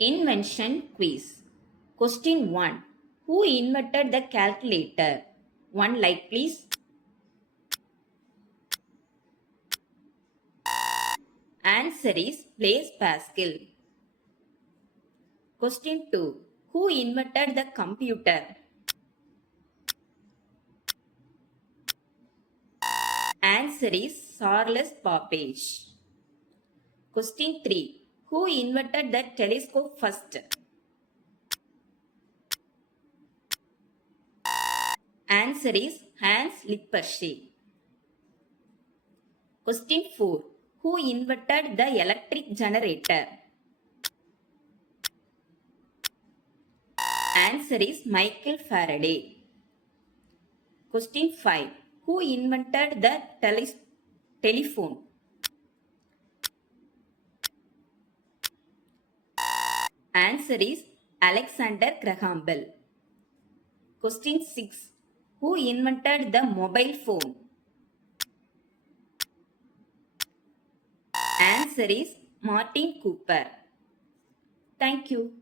Invention quiz. Question 1. Who invented the calculator? One like please. Answer is Blaise Pascal. Question 2. Who invented the computer? Answer is Charles Babbage. Question 3. Who invented the telescope first? Answer is Hans Lippershey. Question 4. Who invented the electric generator? Answer is Michael Faraday. Question 5. Who invented the telephone? Answer is Alexander Graham Bell. Question 6. Who invented the mobile phone? Answer is Martin Cooper. Thank you.